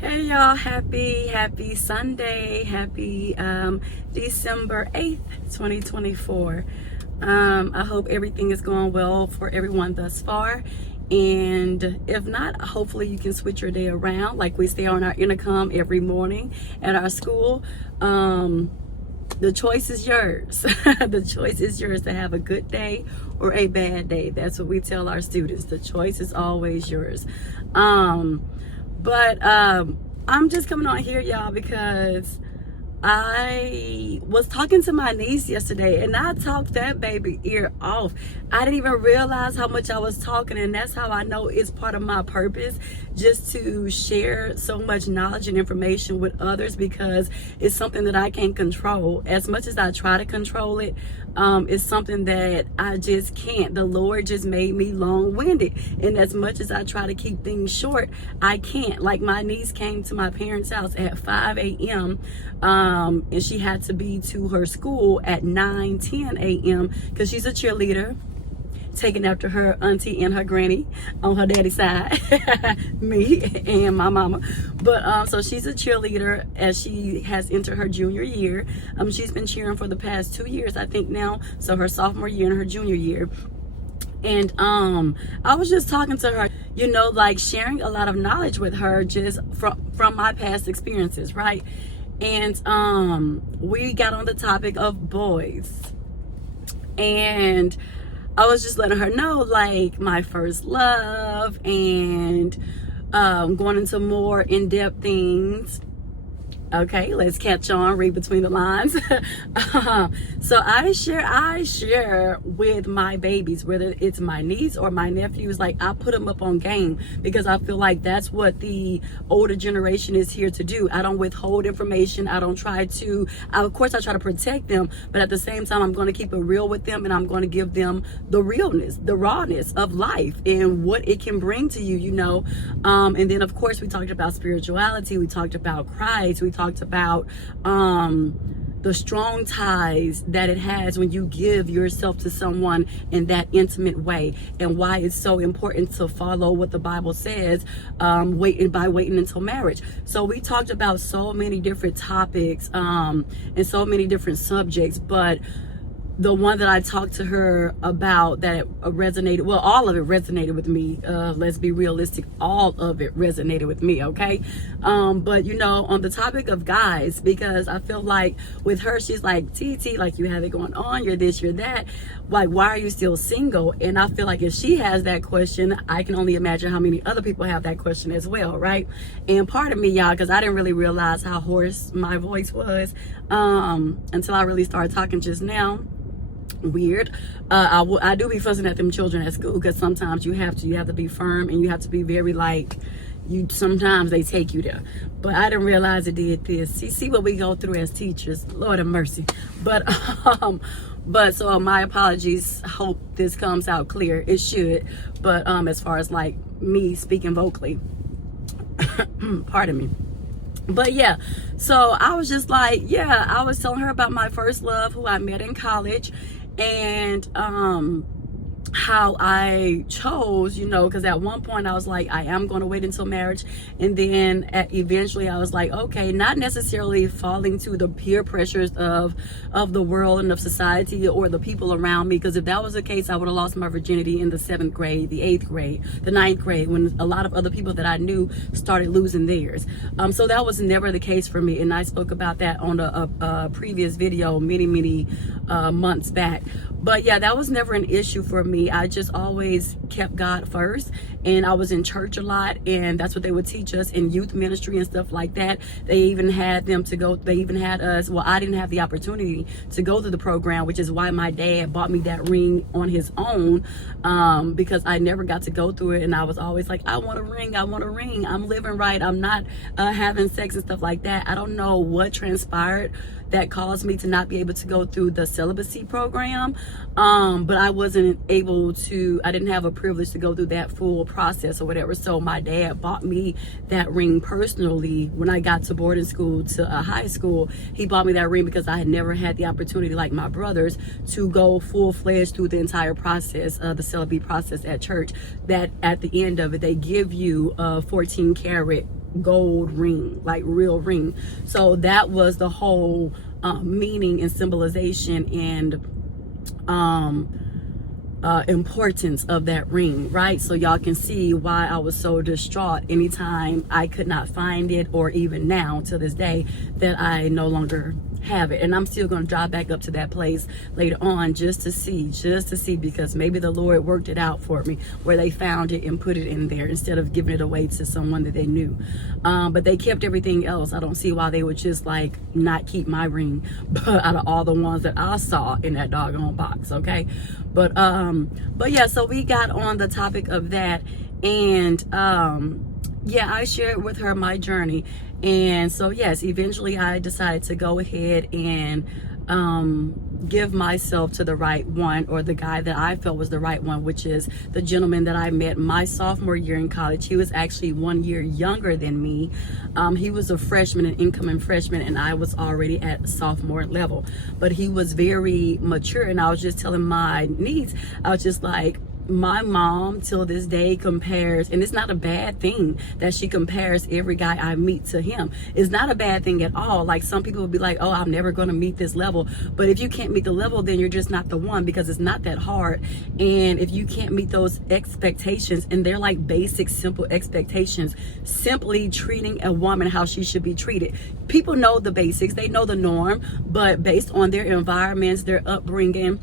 Hey y'all, happy Sunday, happy December 8th, 2024. I hope everything is going well for everyone thus far. And if not, hopefully you can switch your day around like we say on our intercom every morning at our school. The choice is yours. The choice is yours to have a good day or a bad day. That's what we tell our students. The choice is always yours. But I'm just coming on here, y'all, because I was talking to my niece yesterday and I talked that baby ear off. I didn't even realize how much I was talking, and that's how I know it's part of my purpose, just to share so much knowledge and information with others, because it's something that I can't control. As much as I try to control it, it's something that I just can't. The Lord just made me long-winded, and as much as I try to keep things short, I can't. Like, my niece came to my parents' house at 5 a.m. And she had to be to her school at 9:10 a.m. because she's a cheerleader, taking after her auntie and her granny on her daddy's side, me and my mama. But so she's a cheerleader as she has entered her junior year. She's been cheering for the past 2 years, I think now. So her sophomore year and her junior year. And I was just talking to her, you know, like sharing a lot of knowledge with her just from my past experiences, right? And we got on the topic of boys. And I was just letting her know, like, my first love, and going into more in-depth things. Okay, let's catch on, read between the lines. So I share with my babies, whether it's my niece or my nephews, like, I put them up on game, because I feel like that's what the older generation is here to do. I don't withhold information. I don't try to, of course I try to protect them, but at the same time, I'm going to keep it real with them, and I'm going to give them the realness, the rawness of life and what it can bring to you, you know. And then of course we talked about spirituality, we talked about Christ, we talked about the strong ties that it has when you give yourself to someone in that intimate way, and why it's so important to follow what the Bible says, waiting until marriage. So we talked about so many different topics and so many different subjects, but the one that I talked to her about that resonated, well, all of it resonated with me. Let's be realistic. All of it resonated with me, okay? But, you know, on the topic of guys, because I feel like with her, she's like, TT, like, you have it going on, you're this, you're that. Like, why are you still single? And I feel like if she has that question, I can only imagine how many other people have that question as well, right? And part of me, y'all, because I didn't really realize how hoarse my voice was until I really started talking just now. Weird. I do be fussing at them children at school, because sometimes you have to be firm, and you have to be very, like, sometimes they take you there. But I didn't realize it did this. See what we go through as teachers. Lord have mercy. But so my apologies. Hope this comes out clear. It should. But as far as like me speaking vocally, pardon me. But yeah, so I was just like, yeah, I was telling her about my first love, who I met in college, and how I chose, you know, because at one point I was like, I am going to wait until marriage. And then eventually I was like, okay, not necessarily falling to the peer pressures of the world and of society or the people around me, because if that was the case, I would have lost my virginity in the 7th grade, the 8th grade, the 9th grade, when a lot of other people that I knew started losing theirs. So that was never the case for me, and I spoke about that on a previous video many months back. But yeah, that was never an issue for me. I just always kept God first, and I was in church a lot, and that's what they would teach us in youth ministry and stuff like that. They even had us, well, I didn't have the opportunity to go through the program, which is why my dad bought me that ring on his own, because I never got to go through it, and I was always like, I want a ring, I'm living right, I'm not having sex and stuff like that. I don't know what transpired that caused me to not be able to go through the celibacy program, but I didn't have a privilege to go through that full process or whatever. So my dad bought me that ring personally when I got to boarding school, to high school. He bought me that ring because I had never had the opportunity, like my brothers, to go full-fledged through the entire process, the celibacy process at church. That at the end of it, they give you a 14 karat gold ring, like real ring. So that was the whole meaning and symbolization and importance of that ring, right? So y'all can see why I was so distraught anytime I could not find it, or even now to this day that I no longer have it. And I'm still going to drive back up to that place later on just to see, because maybe the Lord worked it out for me where they found it and put it in there instead of giving it away to someone that they knew. But they kept everything else. I don't see why they would just like not keep my ring out of all the ones that I saw in that doggone box. Okay. But yeah, so we got on the topic of that, and yeah, I shared with her my journey. And so yes, eventually I decided to go ahead and give myself to the right one, or the guy that I felt was the right one, which is the gentleman that I met my sophomore year in college. He was actually 1 year younger than me. He was a freshman, an incoming freshman, and I was already at sophomore level. But he was very mature, and I was just telling my niece, I was just like, my mom till this day compares, and it's not a bad thing that she compares every guy I meet to him. It's not a bad thing at all. Like, some people would be like, oh, I'm never going to meet this level. But if you can't meet the level, then you're just not the one, because it's not that hard. And if you can't meet those expectations, and they're like basic, simple expectations, simply treating a woman how she should be treated. People know the basics, they know the norm, but based on their environments, their upbringing,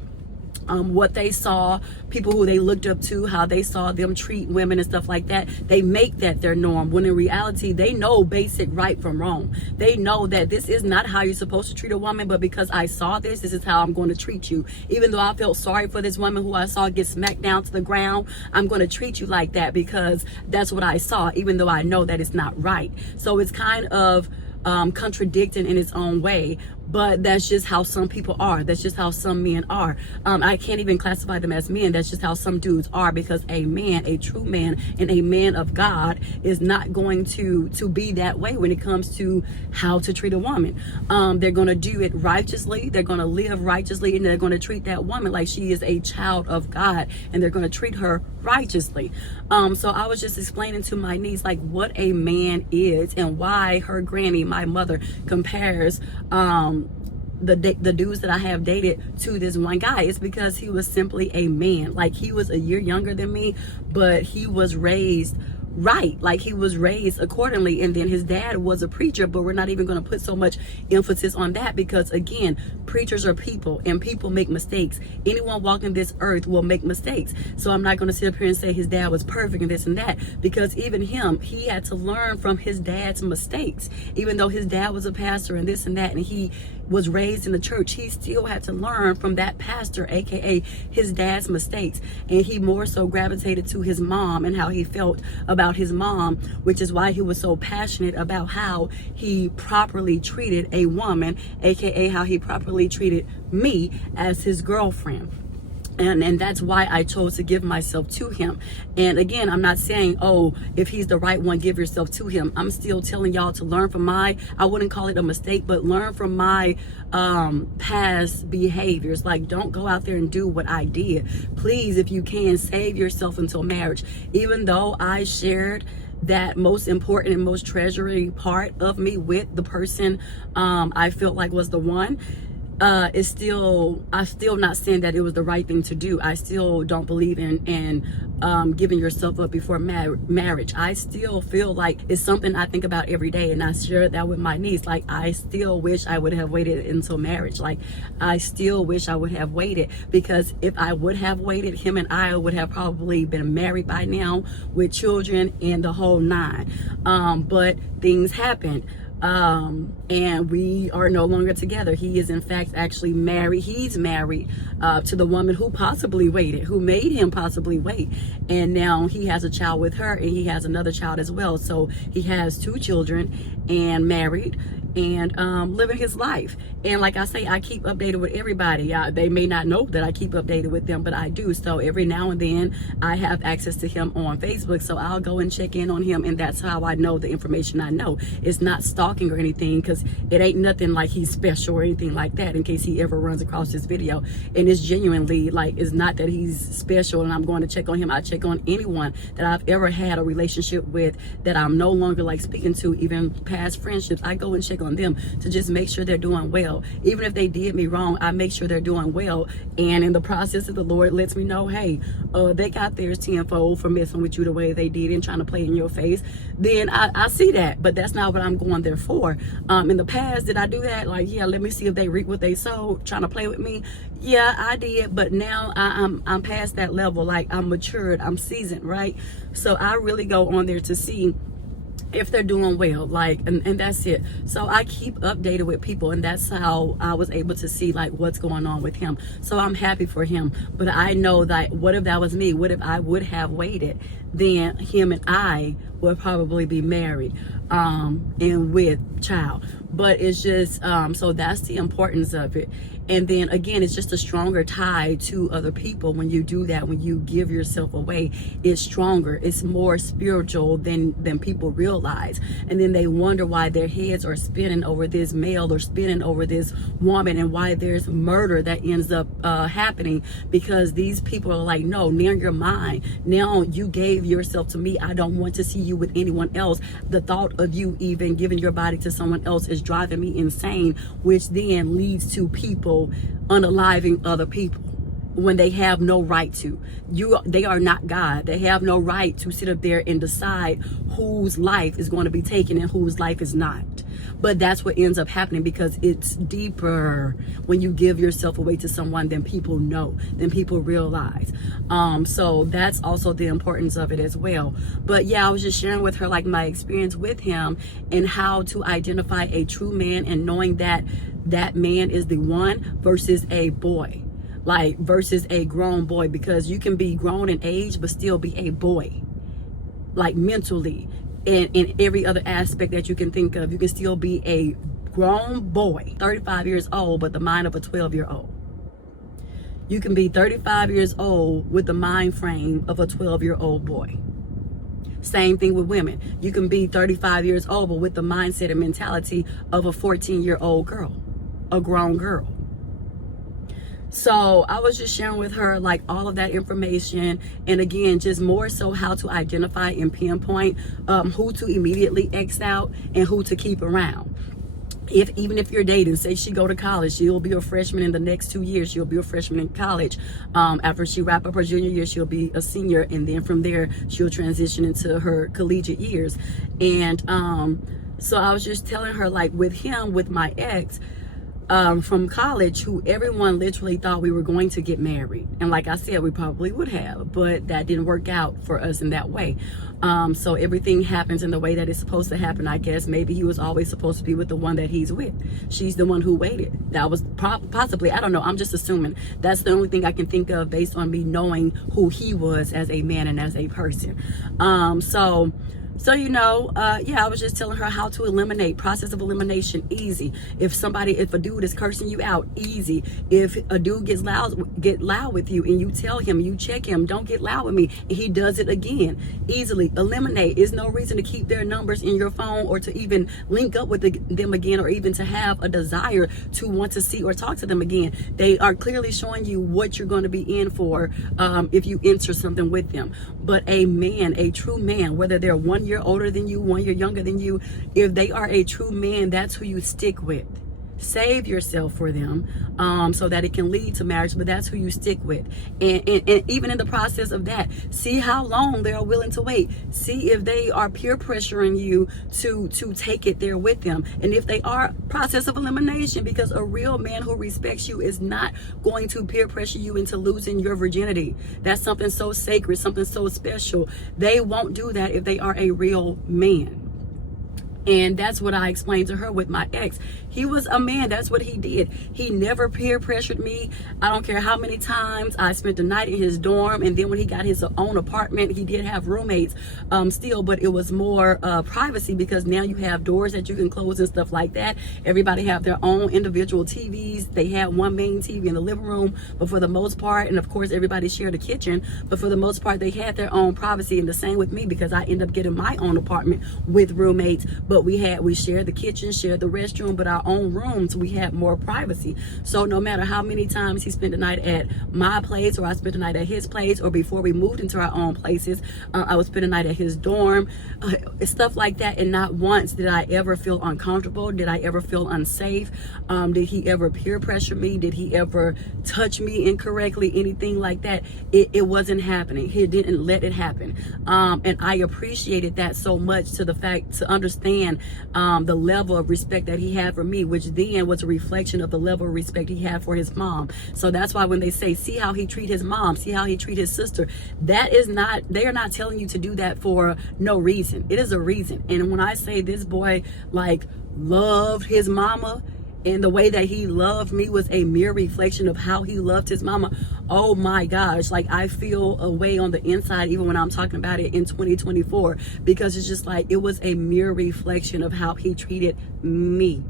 what they saw, people who they looked up to, how they saw them treat women and stuff like that, they make that their norm, when in reality they know basic right from wrong. They know that this is not how you're supposed to treat a woman, but because I saw this is how I'm going to treat you. Even though I felt sorry for this woman who I saw get smacked down to the ground, I'm going to treat you like that because that's what I saw, even though I know that it's not right. So it's kind of contradicting in its own way, but that's just how some people are. That's just how some men are. I can't even classify them as men. That's just how some dudes are, because a man, a true man, and a man of God is not going to be that way when it comes to how to treat a woman. They're going to do it righteously. They're going to live righteously, and they're going to treat that woman like she is a child of God, and they're going to treat her righteously. So I was just explaining to my niece like what a man is, and why her granny, my mother, compares the dudes that I have dated to this one guy. It's because he was simply a man. Like, he was a year younger than me, but he was raised right, like he was raised accordingly. And then his dad was a preacher, but we're not even going to put so much emphasis on that, because again, preachers are people, and people make mistakes. Anyone walking this earth will make mistakes. So I'm not going to sit up here and say his dad was perfect and this and that, because even him, he had to learn from his dad's mistakes. Even though his dad was a pastor and this and that, and he was raised in the church, he still had to learn from that pastor, aka his dad's mistakes. And he more so gravitated to his mom and how he felt about his mom, which is why he was so passionate about how he properly treated a woman, aka how he properly treated me as his girlfriend. And that's why I chose to give myself to him. And again, I'm not saying, oh, if he's the right one, give yourself to him. I'm still telling y'all to learn from I wouldn't call it a mistake, but learn from my past behaviors. Like, don't go out there and do what I did. Please, if you can, save yourself until marriage. Even though I shared that most important and most treasury part of me with the person I felt like was the one, I'm still not saying that it was the right thing to do. I still don't believe in giving yourself up before marriage. I still feel like it's something I think about every day, and I share that with my niece. Like, I still wish I would have waited until marriage. Like, I still wish I would have waited, because if I would have waited, him and I would have probably been married by now with children and the whole nine. But things happened. And we are no longer together. He is in fact actually married. He's married to the woman who possibly waited, who made him possibly wait. And now he has a child with her, and he has another child as well. So he has 2 children and married. and living his life. And like I say, I keep updated with everybody. They may not know that I keep updated with them, but I do. So every now and then I have access to him on Facebook, so I'll go and check in on him, and that's how I know the information I know. It's not stalking or anything, because it ain't nothing like he's special or anything like that, in case he ever runs across this video. And it's genuinely like, it's not that he's special and I'm going to check on him. I check on anyone that I've ever had a relationship with that I'm no longer like speaking to, even past friendships. I go and check on them to just make sure they're doing well. Even if they did me wrong, I make sure they're doing well. And in the process of the Lord lets me know, hey, they got theirs tenfold for messing with you the way they did and trying to play in your face. Then I see that, but that's not what I'm going there for. In the past, did I do that? Like, yeah, let me see if they reap what they sowed, trying to play with me. Yeah, I did, but now I'm past that level. Like, I'm matured, I'm seasoned, right? So I really go on there to see if they're doing well, like, and that's it. So I keep updated with people, and that's how I was able to see like what's going on with him. So I'm happy for him, but I know that what if that was me? What if I would have waited? Then him and I would probably be married and with child. But it's just so that's the importance of it. And then again, it's just a stronger tie to other people when you do that. When you give yourself away, it's stronger, it's more spiritual than people realize. And then they wonder why their heads are spinning over this male or spinning over this woman, and why there's murder that ends up happening, because these people are like, no, now you're mine, now you gave yourself to me, I don't want to see you with anyone else. The thought of you even giving your body to someone else is driving me insane, which then leads to people unaliving other people when they have no right to. They are not God. They have no right to sit up there and decide whose life is going to be taken and whose life is not. But that's what ends up happening, because it's deeper when you give yourself away to someone than people know, than people realize. So that's also the importance of it as well. But yeah, I was just sharing with her like my experience with him and how to identify a true man, and knowing that that man is the one versus a boy, like versus a grown boy, because you can be grown in age but still be a boy, like mentally and in every other aspect that you can think of. You can still be a grown boy, 35 years old, but the mind of a 12-year-old. You can be 35 years old with the mind frame of a 12-year-old boy. Same thing with women. You can be 35 years old, but with the mindset and mentality of a 14-year-old girl, a grown girl. So I was just sharing with her like all of that information, and again, just more so how to identify and pinpoint who to immediately X out and who to keep around. Even if you're dating, say she go to college, she'll be a freshman in the next 2 years, she'll be a freshman in college. After she wrap up her junior year, she'll be a senior, and then from there she'll transition into her collegiate years. And so I was just telling her, like with him, with my ex from college, who everyone literally thought we were going to get married, and like I said, we probably would have, but that didn't work out for us in that way. So everything happens in the way that it's supposed to happen, I guess. Maybe he was always supposed to be with the one that he's with. She's the one who waited. That was possibly, I don't know, I'm just assuming. That's the only thing I can think of based on me knowing who he was as a man and as a person. So you know, yeah, I was just telling her how to eliminate. Process of elimination, easy. If a dude is cursing you out, easy. If a dude get loud with you, and you tell him, you check him, don't get loud with me, and he does it again, easily eliminate. There's no reason to keep their numbers in your phone, or to even link up with them again, or even to have a desire to want to see or talk to them again. They are clearly showing you what you're going to be in for if you enter something with them. But a man, a true man, whether they're 1 year older than you, 1 year younger than you, if they are a true man, that's who you stick with. Save yourself for them so that it can lead to marriage, but that's who you stick with. And even in the process of that, see how long they are willing to wait. See if they are peer pressuring you to take it there with them. And if they are, process of elimination, because a real man who respects you is not going to peer pressure you into losing your virginity. That's something so sacred, something so special. They won't do that if they are a real man. And that's what I explained to her with my ex. He was a man. That's what he did. He never peer pressured me. I don't care how many times I spent the night in his dorm. And then when he got his own apartment, he did have roommates still, but it was more privacy, because now you have doors that you can close and stuff like that. Everybody have their own individual TVs. They had one main TV in the living room, but for the most part, and of course everybody shared a kitchen, but for the most part they had their own privacy. And the same with me, because I ended up getting my own apartment with roommates, but we shared the kitchen, shared the restroom, but our own rooms, we had more privacy. So no matter how many times he spent the night at my place, or I spent the night at his place, or before we moved into our own places, I would spend the night at his dorm, stuff like that. And not once did I ever feel uncomfortable. Did I ever feel unsafe? Did he ever peer pressure me? Did he ever touch me incorrectly? Anything like that? It wasn't happening. He didn't let it happen. And I appreciated that so much, to understand the level of respect that he had for me, which then was a reflection of the level of respect he had for his mom. So that's why when they say, see how he treat his mom, see how he treat his sister, that is not, they are not telling you to do that for no reason. It is a reason. And when I say this boy like loved his mama, and the way that he loved me was a mere reflection of how he loved his mama. Oh my gosh, like I feel a way on the inside even when I'm talking about it in 2024, because it's just like, it was a mere reflection of how he treated me.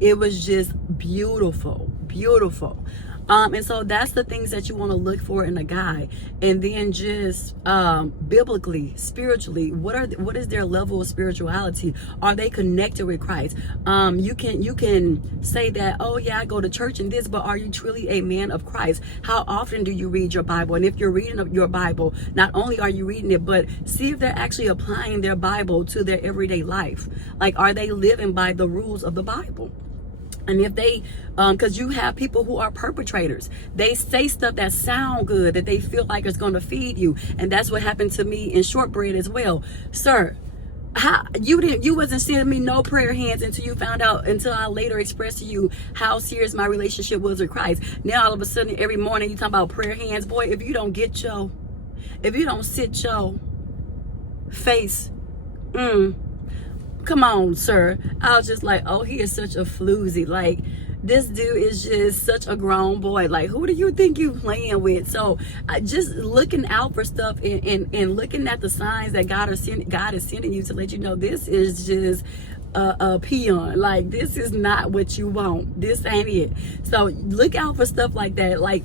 It was just beautiful, beautiful. And so that's the things that you want to look for in a guy. And then just biblically, spiritually, what is their level of spirituality? Are they connected with Christ? You can say that, oh yeah, I go to church and this, but are you truly a man of Christ? How often do you read your Bible? And if you're reading your Bible, not only are you reading it, but see if they're actually applying their Bible to their everyday life. Like, are they living by the rules of the Bible? And if they, because you have people who are perpetrators, they say stuff that sound good, that they feel like it's going to feed you. And that's what happened to me in Shortbread as well. Sir, you wasn't sending me no prayer hands until I later expressed to you how serious my relationship was with Christ. Now all of a sudden every morning you talking about prayer hands. Boy, if you don't sit your face, come on, sir. I was just like, oh, he is such a floozy. Like, this dude is just such a grown boy. Like, who do you think you playing with? So just looking out for stuff and looking at the signs that God is sending you to let you know this is just a peon. Like, this is not what you want. This ain't it. So look out for stuff like that. Like,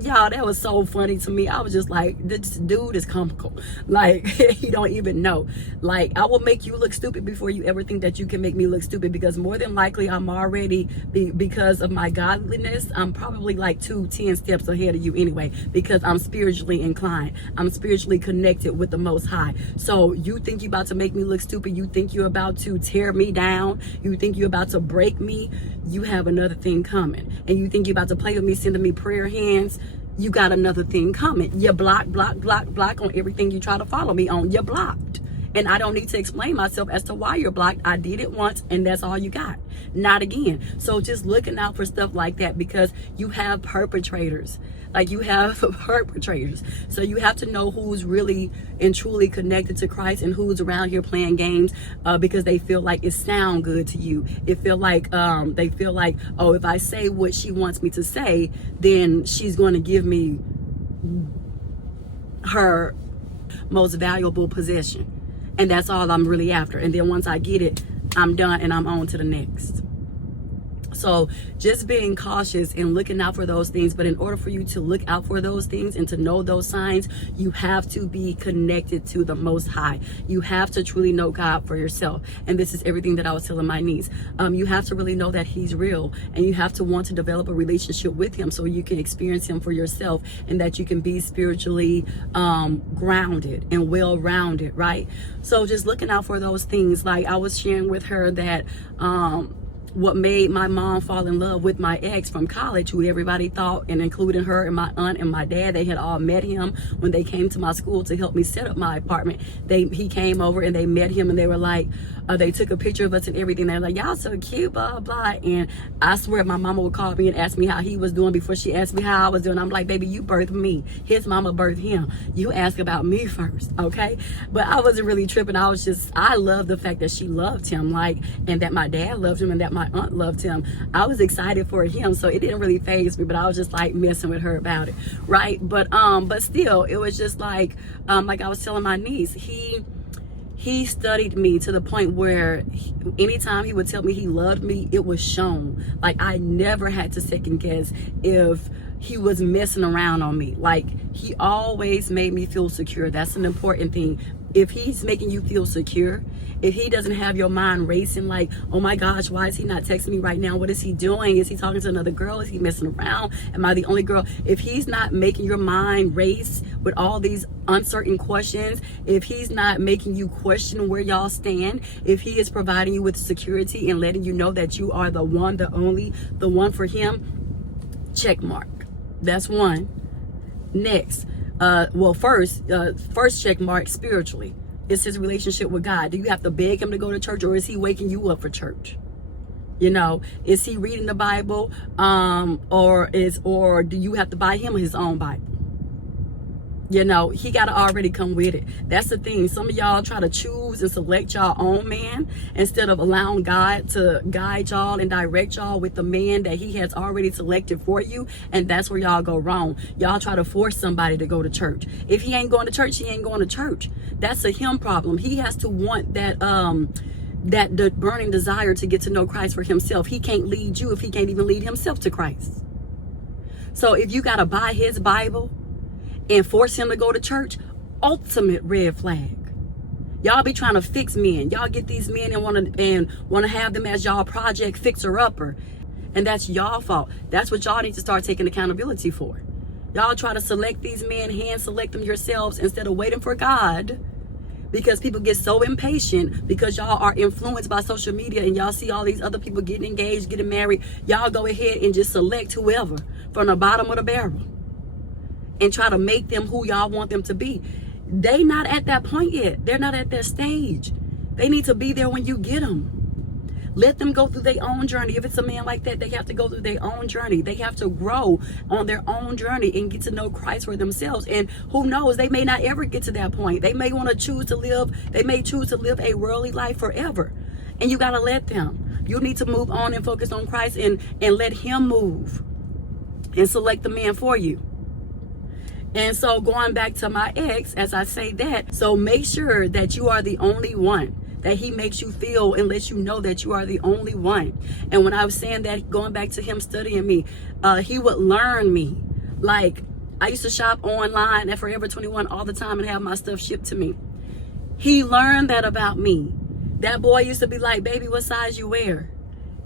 y'all, that was so funny to me. I was just like, this dude is comical. Like, he don't even know. Like, I will make you look stupid before you ever think that you can make me look stupid, because more than likely I'm already, because of my godliness, I'm probably like 10 steps ahead of you anyway, because I'm spiritually inclined. I'm spiritually connected with the Most High. So you think you about to make me look stupid? You think you're about to tear me down? You think you're about to break me? You have another thing coming. And you think you're about to play with me, sending me prayer hands? You got another thing coming. You're blocked on everything you try to follow me on. You're blocked. And I don't need to explain myself as to why you're blocked. I did it once and that's all you got. Not again. So just looking out for stuff like that, because you have perpetrators. Like, you have perpetrators. So you have to know who's really and truly connected to Christ and who's around here playing games because they feel like it sound good to you. They feel like, oh, if I say what she wants me to say, then she's going to give me her most valuable possession. And that's all I'm really after. And then once I get it, I'm done and I'm on to the next. So just being cautious and looking out for those things. But in order for you to look out for those things and to know those signs, you have to be connected to the Most High. You have to truly know God for yourself. And this is everything that I was telling my niece. You have to really know that He's real, and you have to want to develop a relationship with Him so you can experience Him for yourself, and that you can be spiritually grounded and well-rounded, right? So just looking out for those things. Like, I was sharing with her that what made my mom fall in love with my ex from college, who everybody thought, and including her and my aunt and my dad, they had all met him when they came to my school to help me set up my apartment. He came over and they met him, and they were like, they took a picture of us and everything. They're like, y'all so cute, blah, blah. And I swear my mama would call me and ask me how he was doing before she asked me how I was doing. I'm like, baby, you birthed me. His mama birthed him. You ask about me first, okay? But I wasn't really tripping. I love the fact that she loved him, like, and that my dad loved him and that my aunt loved him. I was excited for him, so it didn't really faze me, but I was just like messing with her about it, right? But still, it was just like I was telling my niece, he studied me to the point where anytime he would tell me he loved me, it was shown. Like, I never had to second guess if he was messing around on me. Like, he always made me feel secure. That's an important thing. If he's making you feel secure, if he doesn't have your mind racing like, oh my gosh, why is he not texting me right now? What is he doing? Is he talking to another girl? Is he messing around? Am I the only girl? If he's not making your mind race with all these uncertain questions, if he's not making you question where y'all stand, if he is providing you with security and letting you know that you are the one, the only, the one for him, check mark. That's one. Next, first check mark spiritually. It's his relationship with God. Do you have to beg him to go to church, or is he waking you up for church? You know, is he reading the Bible, or do you have to buy him his own Bible? You know, he got to already come with it. That's the thing. Some of y'all try to choose and select y'all own man instead of allowing God to guide y'all and direct y'all with the man that he has already selected for you. And that's where y'all go wrong. Y'all try to force somebody to go to church. If he ain't going to church, he ain't going to church. That's a him problem. He has to want that the burning desire to get to know Christ for himself. He can't lead you if he can't even lead himself to Christ. So if you got to buy his Bible and force him to go to church, ultimate red flag. Y'all be trying to fix men. Y'all get these men and want to have them as y'all project fixer upper, and that's y'all fault. That's what y'all need to start taking accountability for. Y'all try to select these men, hand select them yourselves instead of waiting for God, because people get so impatient because y'all are influenced by social media and y'all see all these other people getting engaged, getting married. Y'all go ahead and just select whoever from the bottom of the barrel and try to make them who y'all want them to be. They not at that point yet. They're not at that stage. They need to be there when you get them. Let them go through their own journey. If it's a man like that, they have to go through their own journey. They have to grow on their own journey and get to know Christ for themselves. And who knows, they may not ever get to that point. They may choose to live a worldly life forever. And you got to let them. You need to move on and focus on Christ and let him move and select the man for you. And so going back to my ex, as I say that, so make sure that you are the only one, that he makes you feel and lets you know that you are the only one. And when I was saying that, going back to him studying me, he would learn me. Like, I used to shop online at Forever 21 all the time and have my stuff shipped to me. He learned that about me. That boy used to be like, baby, what size you wear?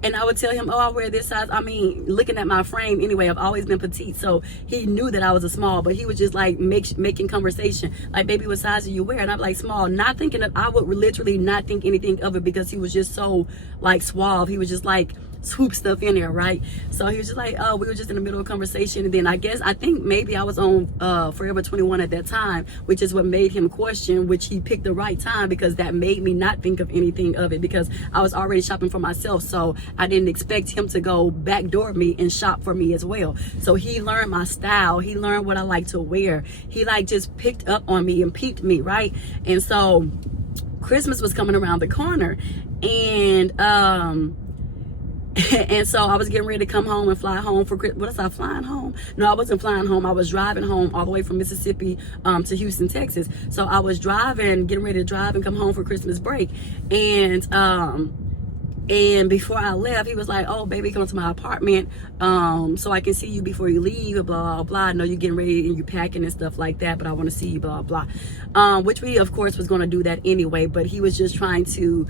And I would tell him, oh, I wear this size. I mean, looking at my frame anyway, I've always been petite. So he knew that I was a small, but he was just like making conversation. Like, baby, what size do you wear? And I'm like, small. Not thinking that I would literally not think anything of it, because he was just so like suave. He was just like swoop stuff in there, right? So he was just like, oh, we were just in the middle of conversation. And then I think maybe I was on Forever 21 at that time, which is what made him question, which he picked the right time, because that made me not think of anything of it, because I was already shopping for myself. So I didn't expect him to go backdoor me and shop for me as well. So he learned my style. He learned what I like to wear. He like just picked up on me and peeped me, right? And so Christmas was coming around the corner, and and so I was getting ready to come home and fly home for Christmas. What was I, flying home? No, I wasn't flying home. I was driving home all the way from Mississippi to Houston, Texas. So I was driving, getting ready to drive and come home for Christmas break. And before I left, he was like, oh, baby, come to my apartment so I can see you before you leave, blah, blah, blah. I know you're getting ready and you're packing and stuff like that, but I want to see you, blah, blah. Which we, of course, was going to do that anyway, but he was just trying to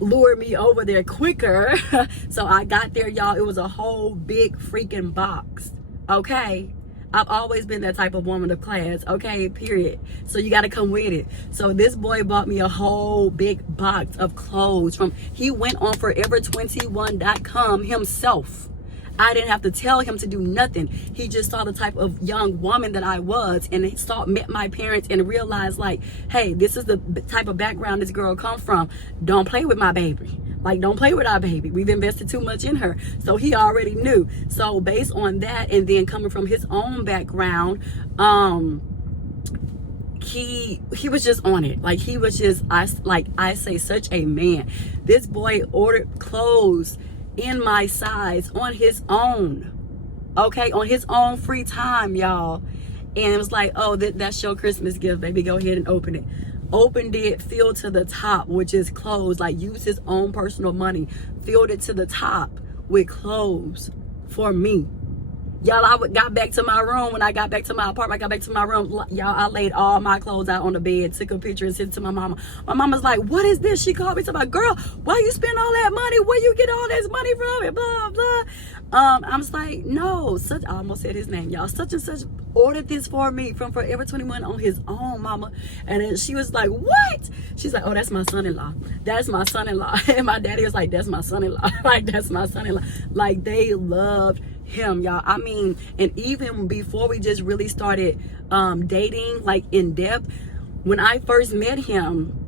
lure me over there quicker. So I got there, y'all. It was a whole big freaking box. Okay, I've always been that type of woman of class, okay, period. So you got to come with it. So this boy bought me a whole big box of clothes he went on forever21.com himself. I didn't have to tell him to do nothing. He just saw the type of young woman that I was, and he met my parents and realized, like, hey, this is the type of background this girl comes from. Don't play with my baby. Like, don't play with our baby. We've invested too much in her. So he already knew. So based on that, and then coming from his own background, he was just on it. Like, he was just, I say, such a man. This boy ordered clothes in my size on his own, okay, on his own free time, y'all. And it was like, oh, that's your Christmas gift, baby, go ahead and open it. Opened it, filled to the top, which is clothes. Like, used his own personal money, filled it to the top with clothes for me. Y'all, I got back to my room. When I got back to my apartment, I got back to my room. Y'all, I laid all my clothes out on the bed, took a picture and sent it to my mama. My mama's like, what is this? She called me to my girl, why you spend all that money? Where you get all this money from? And blah, blah. I'm just like, no, I almost said his name, y'all. Such and such ordered this for me from Forever 21 on his own, mama. And then she was like, what? She's like, oh, that's my son-in-law. That's my son-in-law. And my daddy was like, that's my son-in-law. Like, that's my son-in-law. Like, they loved him, y'all. I mean, and even before we just really started dating, like, in depth, when I first met him,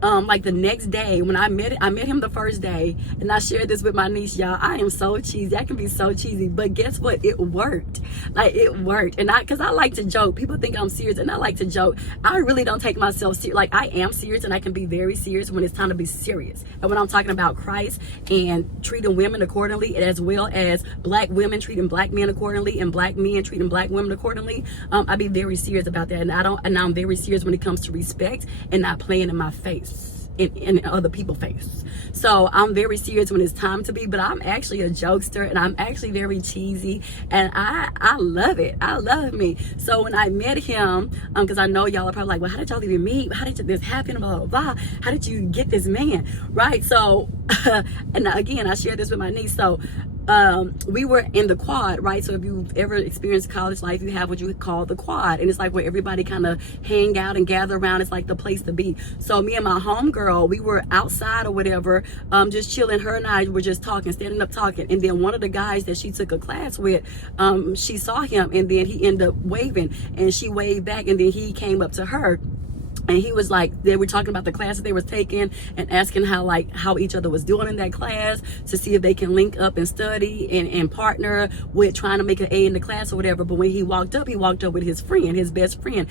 like the next day when I met him the first day, and I shared this with my niece, y'all. I am so cheesy. I can be so cheesy, but guess what? It worked. Like, it worked. And because I like to joke. People think I'm serious, and I like to joke. I really don't take myself serious. Like, I am serious, and I can be very serious when it's time to be serious. And when I'm talking about Christ and treating women accordingly, as well as black women treating black men accordingly, and black men treating black women accordingly, I be very serious about that. And I'm very serious when it comes to respect and not playing in my face. In other people's face. So I'm very serious when it's time to be, but I'm actually a jokester, and I'm actually very cheesy, and I love it. I love me. So when I met him, because I know y'all are probably like, well, how did y'all even meet? How did this happen? Blah, blah, blah. How did you get this man? Right? So, and again, I shared this with my niece. So we were in the quad, right? So if you've ever experienced college life, you have what you call the quad, and it's like where everybody kind of hang out and gather around. It's like the place to be. So me and my homegirl, we were outside or whatever, just chilling. Her and I were just talking, standing up talking, and then one of the guys that she took a class with, she saw him, and then he ended up waving, and she waved back, and then he came up to her. And he was like, they were talking about the classes they was taking and asking how each other was doing in that class, to see if they can link up and study and partner with trying to make an A in the class or whatever. But when he walked up with his friend, his best friend.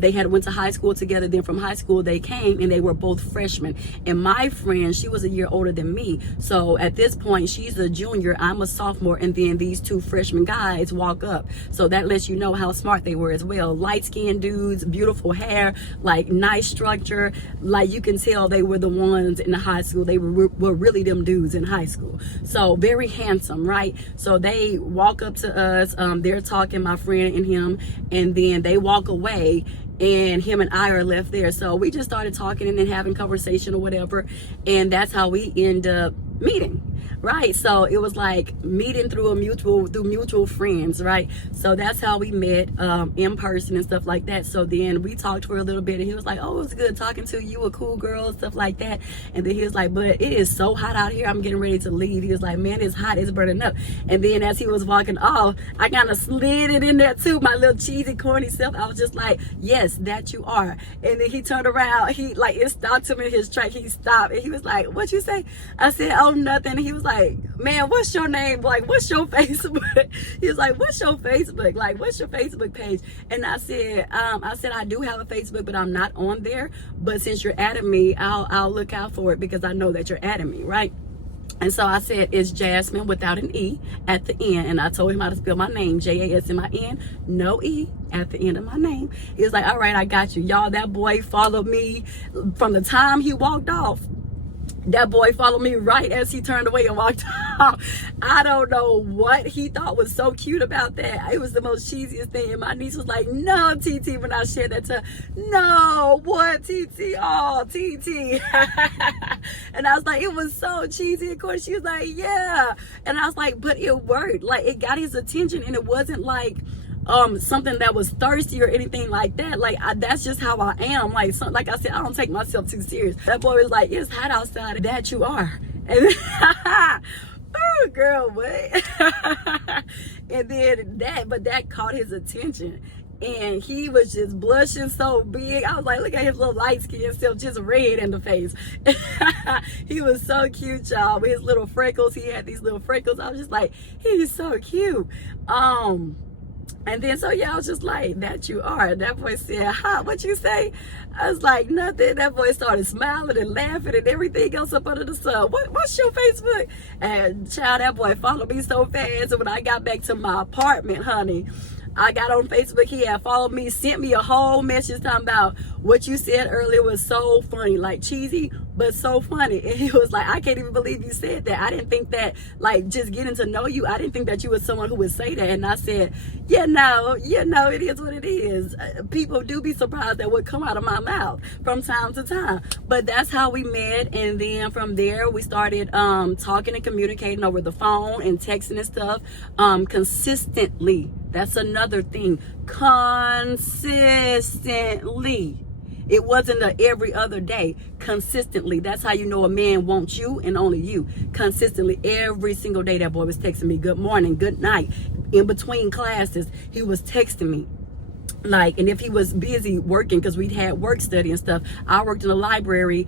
They had went to high school together. Then from high school they came, and they were both freshmen. And my friend, she was a year older than me. So at this point, she's a junior, I'm a sophomore, and then these two freshman guys walk up. So that lets you know how smart they were as well. Light-skinned dudes, beautiful hair, like nice structure. Like, you can tell they were the ones in the high school. They were really them dudes in high school. So very handsome, right? So they walk up to us, they're talking, my friend and him, and then they walk away, and him and I are left there. So we just started talking and then having conversation or whatever, and that's how we end up meeting, right? So it was like meeting through mutual friends, right? So that's how we met in person and stuff like that. So then we talked for a little bit, and he was like, oh, it was good talking to you, a cool girl, stuff like that. And then he was like, but it is so hot out here, I'm getting ready to leave. He was like, man, it's hot, it's burning up. And then as he was walking off, I kind of slid it in there too, my little cheesy corny self. I was just like, yes, that you are. And then he turned around, it stopped him in his track. He stopped, and he was like, what you say? I said, oh, nothing. He was like, man, what's your name? Like, what's your Facebook? He was like, what's your Facebook? Like, what's your Facebook page? And I said, I do have a Facebook, but I'm not on there. But since you're adding me, I'll look out for it, because I know that you're adding me, right? And so I said, it's Jasmine without an E at the end. And I told him how to spell my name, Jasmin, no E at the end of my name. He was like, all right, I got you. Y'all, that boy followed me from the time he walked off. That boy followed me right as he turned away and walked out. I don't know what he thought was so cute about that. It was the most cheesiest thing. And my niece was like, no, TT, when I shared that to her. No, what, TT? Oh, TT. And I was like, it was so cheesy. Of course, she was like, yeah. And I was like, but it worked. Like, it got his attention, and it wasn't like, something that was thirsty or anything like that. Like, that's just how I am. Like, like I said, I don't take myself too serious. That boy was like, it's hot outside. That you are. And then, oh, girl, what? And then that caught his attention. And he was just blushing so big. I was like, look at his little light skin self, just red in the face. He was so cute, y'all, with his little freckles. He had these little freckles. I was just like, he's so cute. And then, so yeah, I was just like, that you are. That boy said, hi, what you say? I was like, nothing. That boy started smiling and laughing and everything else up under the sun. What's your Facebook? And child, that boy followed me so fast. And when I got back to my apartment, honey, I got on Facebook, he had followed me, sent me a whole message talking about what you said earlier was so funny, like cheesy, but so funny. And he was like, I can't even believe you said that. I didn't think that, like, just getting to know you, I didn't think that you were someone who would say that. And I said, yeah, no, it is what it is. People do be surprised at what come out of my mouth from time to time. But that's how we met. And then from there, we started talking and communicating over the phone and texting and stuff consistently. That's another thing. Consistently. It wasn't a every other day. Consistently. That's how you know a man wants you and only you. Consistently. Every single day that boy was texting me. Good morning, good night. In between classes, he was texting me. Like, and if he was busy working, because we'd had work study and stuff. I worked in a library.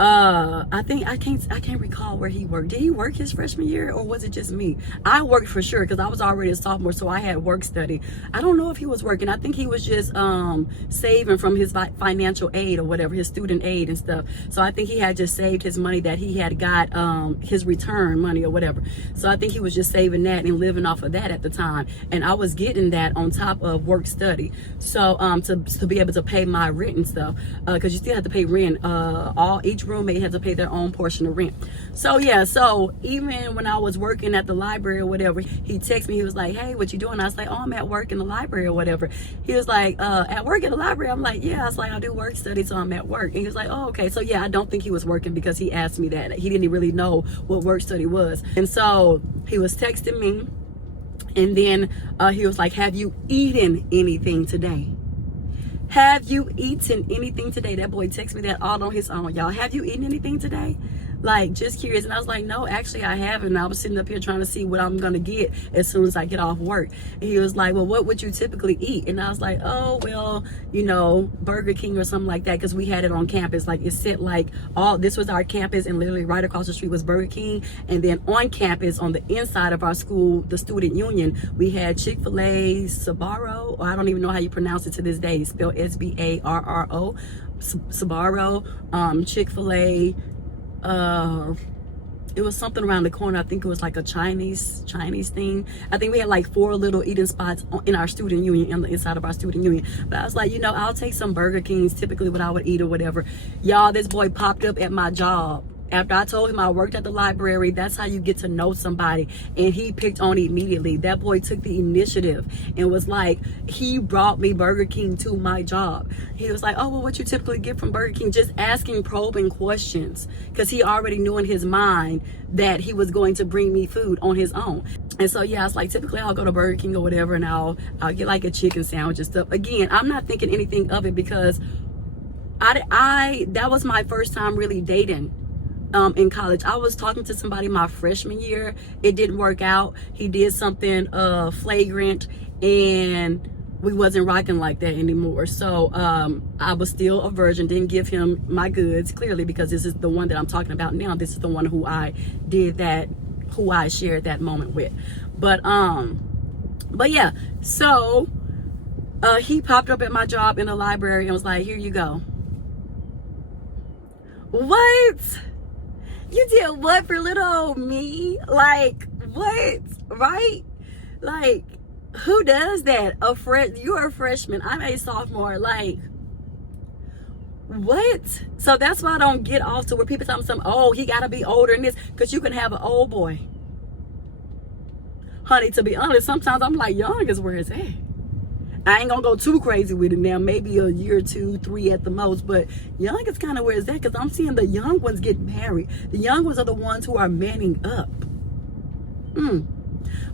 I think I can't recall where he worked. Did he work his freshman year, or was it just me? I worked for sure because I was already a sophomore, so I had work study. I don't know if he was working. I think he was just saving from his financial aid or whatever, his student aid and stuff. So I think he had just saved his money that he had got, his return money or whatever. So I think he was just saving that and living off of that at the time. And I was getting that on top of work study. So to be able to pay my rent and stuff, because you still have to pay rent. Each roommate had to pay their own portion of rent. So yeah, so even when I was working at the library or whatever, he texted me. He was like, hey, what you doing? I was like, oh, I'm at work in the library or whatever. He was like, at work in the library? I'm like, yeah. I was like, I do work study, so I'm at work. And he was like, oh, okay. So yeah, I don't think he was working because he asked me that. He didn't really know what work study was. And so he was texting me, and then he was like, have you eaten anything today? Have you eaten anything today? That boy texted me that all on his own, y'all. Have you eaten anything today? Like, just curious. And I was like, no, actually I haven't. I was sitting up here trying to see what I'm gonna get as soon as I get off work. And he was like, well, what would you typically eat? And I was like, oh, well, you know, Burger King or something like that, because we had it on campus. Like, it said like this was our campus, and literally right across the street was Burger King. And then on campus, on the inside of our school, the student union, we had Chick-fil-A, Sbarro, or I don't even know how you pronounce it to this day. It's spelled S-B-A-R-R-O, Sbarro, Chick-fil-A. It was something around the corner. I think it was like a Chinese thing. I think we had like 4 little eating spots in our student union, on the inside of our student union. But I was like, you know, I'll take some Burger Kings, typically what I would eat or whatever. Y'all, this boy popped up at my job. After I told him I worked at the library, that's how you get to know somebody. And he picked on it immediately. That boy took the initiative and was like, he brought me Burger King to my job. He was like, oh, well, what you typically get from Burger King? Just asking probing questions, because he already knew in his mind that he was going to bring me food on his own. And so, yeah, it's like, typically I'll go to Burger King or whatever, and I'll get like a chicken sandwich and stuff. Again, I'm not thinking anything of it, because that was my first time really dating. In college. I was talking to somebody my freshman year. It didn't work out. He did something flagrant, and we wasn't rocking like that anymore. So I was still a virgin, didn't give him my goods, clearly, because this is the one that I'm talking about now. This is the one who I shared that moment with. But yeah, so he popped up at my job in the library and was like, here you go. What? You did what for little old me? Like, what? Right? Like, who does that? You're a freshman. I'm a sophomore. Like, what? So that's why I don't get off to where people tell me something, oh, he got to be older than this, because you can have an old boy. Honey, to be honest, sometimes I'm like, young is where it's at. I ain't gonna go too crazy with it now, maybe a year, 2, 3 at the most, but young is kind of where it's at, because I'm seeing the young ones get married. The young ones are the ones who are manning up.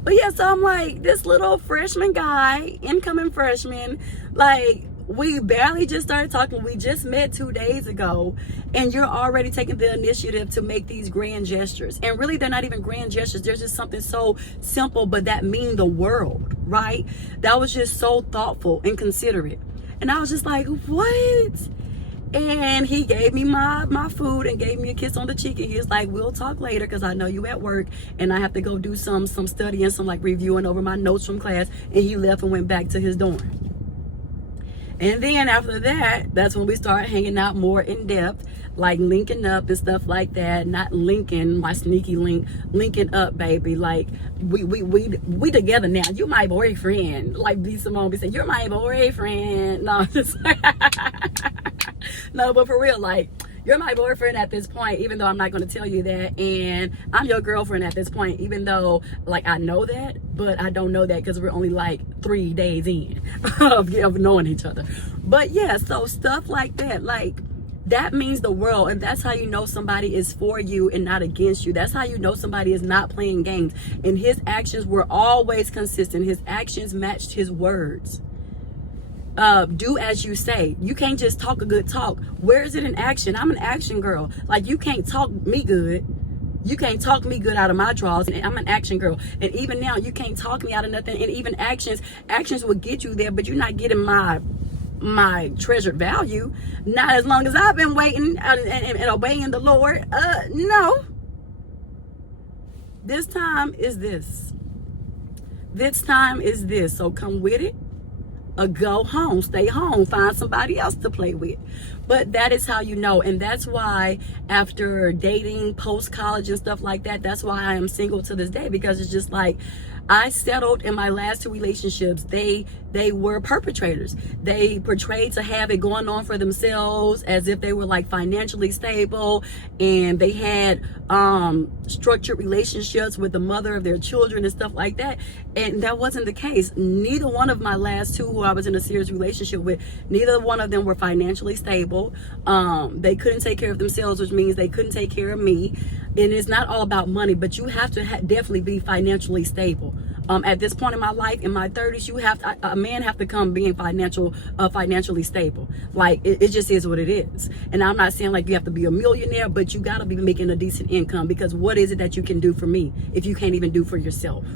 But yeah, so I'm like, this little freshman guy, incoming freshman, like, we barely just started talking. We just met 2 days ago, and you're already taking the initiative to make these grand gestures. And really, they're not even grand gestures. They're just something so simple, but that mean the world, right? That was just so thoughtful and considerate. And I was just like, what? And he gave me my food and gave me a kiss on the cheek, and he was like, we'll talk later because I know you at work and I have to go do some studying, some like reviewing over my notes from class. And he left and went back to his dorm. And then after that, that's when we started hanging out more in depth, like linking up and stuff like that. Not linking, my sneaky link, linking up, baby. Like we together now. You my boyfriend. Like B Simone be saying, you're my boyfriend. No, just no, but for real, like, you're my boyfriend at this point, even though I'm not going to tell you that. And I'm your girlfriend at this point, even though, like, I know that, but I don't know that because we're only like 3 days in of knowing each other. But yeah, so stuff like that, like, that means the world. And that's how you know somebody is for you and not against you. That's how you know somebody is not playing games. And his actions were always consistent. His actions matched his words. Do as you say. You can't just talk a good talk. Where is it in action? I'm an action girl. Like, you can't talk me good. You can't talk me good out of my drawers. And I'm an action girl. And even now, you can't talk me out of nothing. And even actions will get you there, but you're not getting my treasured value. Not as long as I've been waiting and obeying the Lord. No. This time is this. This time is this. So come with it. Go home, stay home, find somebody else to play with. But that is how you know. And that's why after dating post college and stuff like that, that's why I am single to this day, because it's just like, I settled in my last 2 relationships. They were perpetrators. They portrayed to have it going on for themselves as if they were like financially stable, and they had structured relationships with the mother of their children and stuff like that. And that wasn't the case. Neither one of my last 2 who I was in a serious relationship with, neither one of them were financially stable. They couldn't take care of themselves, which means they couldn't take care of me. And it's not all about money, but you have to definitely be financially stable. At this point in my life, in my 30s, a man have to come being financially stable. Like, it just is what it is. And I'm not saying like you have to be a millionaire, but you got to be making a decent income, because what is it that you can do for me if you can't even do for yourself?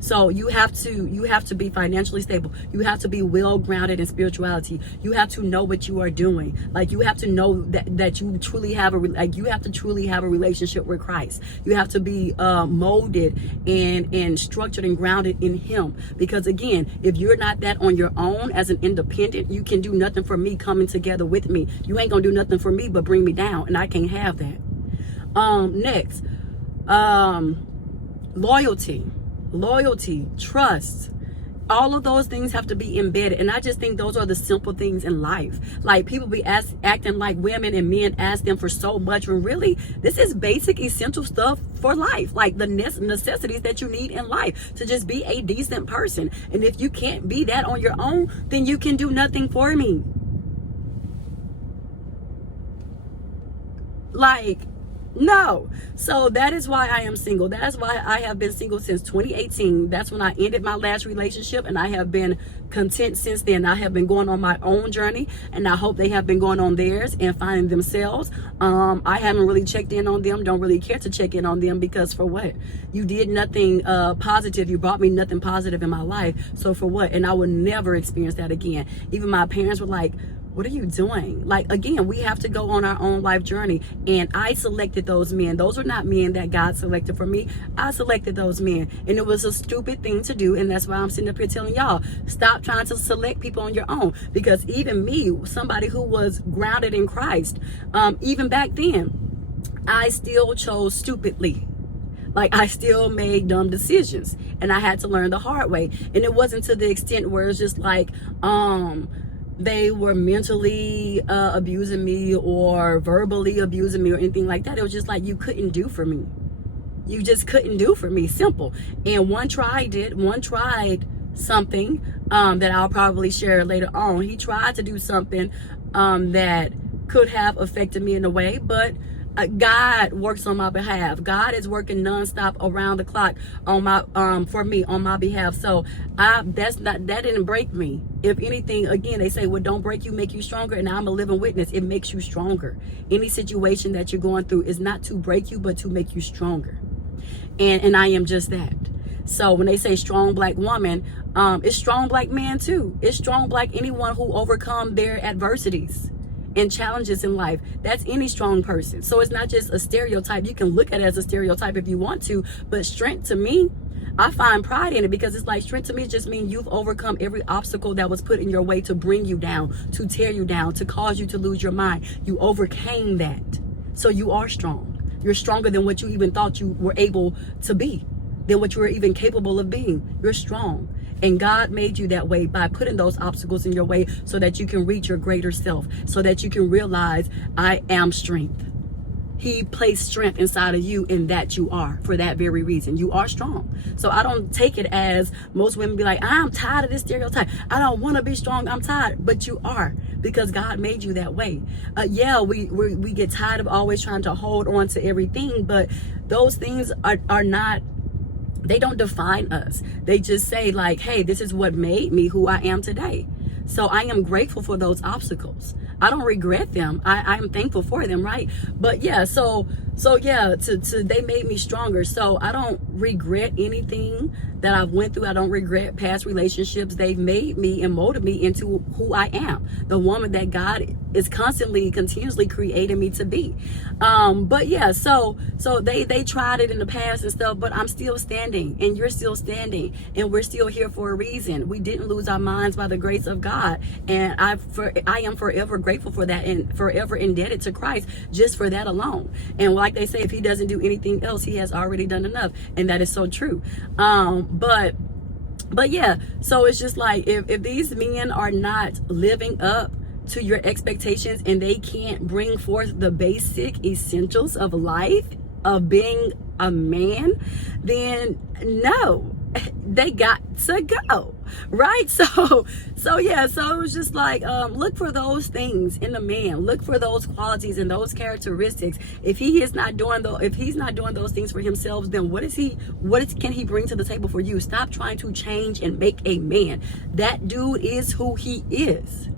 So you have to be financially stable. You have to be well grounded in spirituality. You have to know what you are doing. Like, you have to know that you truly have you have to truly have a relationship with Christ. You have to be molded and structured and grounded in Him. Because again, if you're not that on your own as an independent, you can do nothing for me coming together with me. You ain't gonna do nothing for me but bring me down, and I can't have that. Next, loyalty, trust. All of those things have to be embedded. And I just think those are the simple things in life. Like, people be acting like women and men ask them for so much, when really this is basic, essential stuff for life. Like the necessities that you need in life to just be a decent person. And if you can't be that on your own, then you can do nothing for me. Like, no. So that is why I am single. That is why I have been single since 2018. That's when I ended my last relationship, and I have been content since then. I have been going on my own journey, and I hope they have been going on theirs and finding themselves. I haven't really checked in on them. Don't really care to check in on them, because for what? You did nothing positive. You brought me nothing positive in my life. So for what? And I will never experience that again. Even my parents were like, what are you doing? Like, again, we have to go on our own life journey. And I selected those men. Those are not men that God selected for me. I selected those men. And it was a stupid thing to do. And that's why I'm sitting up here telling y'all, stop trying to select people on your own. Because even me, somebody who was grounded in Christ, even back then, I still chose stupidly. Like, I still made dumb decisions. And I had to learn the hard way. And it wasn't to the extent where it's just like, they were mentally abusing me or verbally abusing me or anything like that. It was just like, you couldn't do for me. You just couldn't do for me. Simple. And one tried something that I'll probably share later on. He tried to do something that could have affected me in a way, but God works on my behalf. God is working nonstop around the clock on my for me, on my behalf. So that didn't break me. If anything, again, they say, well, don't break you, make you stronger. And I'm a living witness. It makes you stronger. Any situation that you're going through is not to break you, but to make you stronger. And I am just that. So when they say strong black woman, it's strong black man too. It's strong black anyone who overcome their adversities and challenges in life. That's any strong person. So it's not just a stereotype. You can look at it as a stereotype if you want to, but strength to me, I find pride in it, because it's like, strength to me just means you've overcome every obstacle that was put in your way to bring you down, to tear you down, to cause you to lose your mind. You overcame that. So you are strong. You're stronger than what you even thought you were able to be, than what you were even capable of being. You're strong. And God made you that way by putting those obstacles in your way so that you can reach your greater self, so that you can realize, I am strength. He placed strength inside of you, and that you are, for that very reason. You are strong. So I don't take it as most women be like, I'm tired of this stereotype. I don't want to be strong. I'm tired. But you are, because God made you that way. Yeah, we get tired of always trying to hold on to everything, but those things are not, they don't define us. They just say like, hey, this is what made me who I am today. So I am grateful for those obstacles. I don't regret them. I am thankful for them, right? But yeah, so yeah, they made me stronger. So I don't regret anything that I've went through. I don't regret past relationships. They've made me and molded me into who I am, the woman that God is continuously creating me to be. But yeah, so they tried it in the past and stuff, but I'm still standing, and you're still standing, and we're still here for a reason. We didn't lose our minds by the grace of God, and I am forever grateful for that, and forever indebted to Christ just for that alone. And like they say, if he doesn't do anything else, he has already done enough, and that is so true. But yeah, so it's just like, if these men are not living up to your expectations, and they can't bring forth the basic essentials of life, of being a man, then no, they got to go, right? So yeah, so it was just like, look for those things in the man, look for those qualities and those characteristics. If he's not doing those things for himself, then what can he bring to the table for you? Stop trying to change and make a man. That dude is who he is.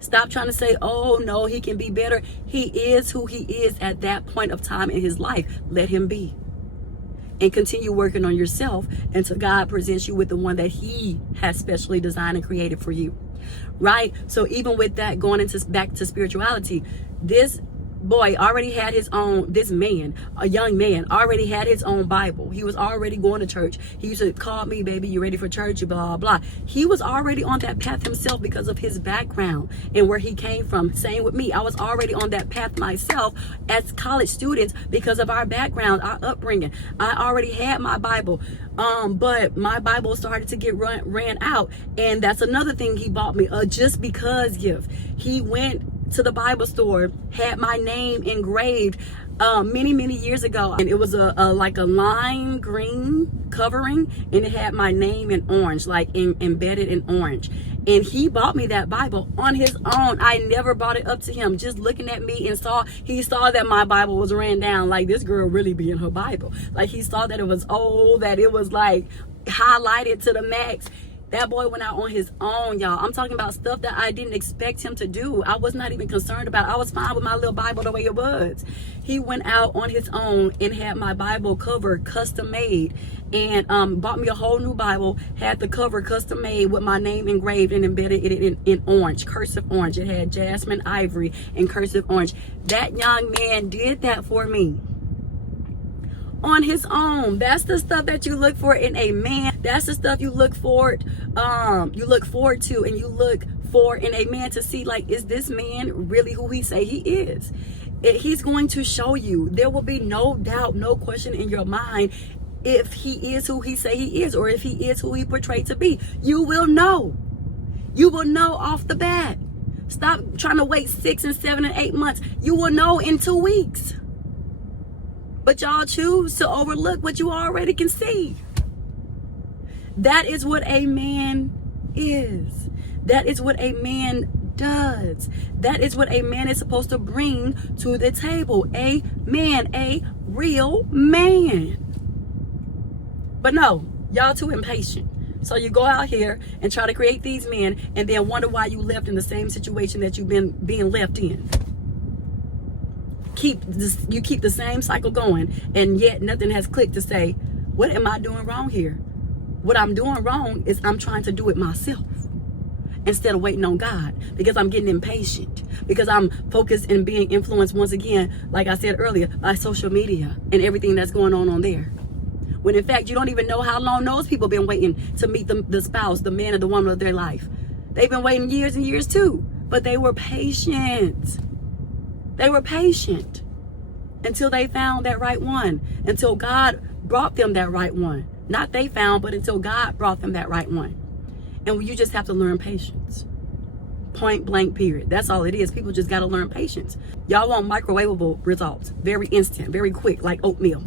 Stop trying to say, oh no, he can be better. He is who he is at that point of time in his life. Let him be. And continue working on yourself until God presents you with the one that he has specially designed and created for you. Right? So even with that, going into back to spirituality, this boy already had his own, this man, a young man, already had his own Bible. He was already going to church. He used to call me, baby, you ready for church? Blah, blah. He was already on that path himself because of his background and where he came from. Same with me. I was already on that path myself as college students because of our background, our upbringing. I already had my Bible. But my Bible started to get ran out. And that's another thing he bought me, just because gift. He went to the Bible store, had my name engraved many years ago, and it was like a lime green covering, and it had my name in orange, like embedded in orange. And he bought me that Bible on his own. I never brought it up to him. Just looking at me, and he saw that my Bible was ran down. Like, this girl really be in her Bible. Like, he saw that it was old, that it was like highlighted to the max. That boy went out on his own, y'all. I'm talking about stuff that I didn't expect him to do. I was not even concerned about it. I was fine with my little Bible the way it was. He went out on his own and had my Bible cover custom made, and bought me a whole new Bible, had the cover custom made with my name engraved and embedded it in orange, cursive orange. It had jasmine ivory and cursive orange. That young man did that for me on his own. That's the stuff that you look for in a man. That's the stuff you look forward to, and you look for in a man, to see, like, is this man really who he say he is? He's going to show you. There will be no doubt, no question in your mind if he is who he say he is, or if he is who he portrayed to be. You will know. You will know off the bat. Stop trying to wait 6 and 7 and 8 months. You will know in 2 weeks. But y'all choose to overlook what you already can see. That is what a man is. That is what a man does. That is what a man is supposed to bring to the table. A man, a real man. But no, y'all too impatient. So you go out here and try to create these men and then wonder why you left in the same situation that you've been being left in. You keep the same cycle going, and yet nothing has clicked to say, what am I doing wrong here? What I'm doing wrong is I'm trying to do it myself instead of waiting on God, because I'm getting impatient, because I'm focused and being influenced once again, like I said earlier, by social media and everything that's going on there. When in fact, you don't even know how long those people been waiting to meet the spouse, the man or the woman of their life. They've been waiting years and years too, but they were patient. They were patient until they found that right one, until God brought them that right one. Not they found, but until God brought them that right one. And you just have to learn patience. Point blank, period. That's all it is. People just got to learn patience. Y'all want microwavable results. Very instant, very quick, like oatmeal.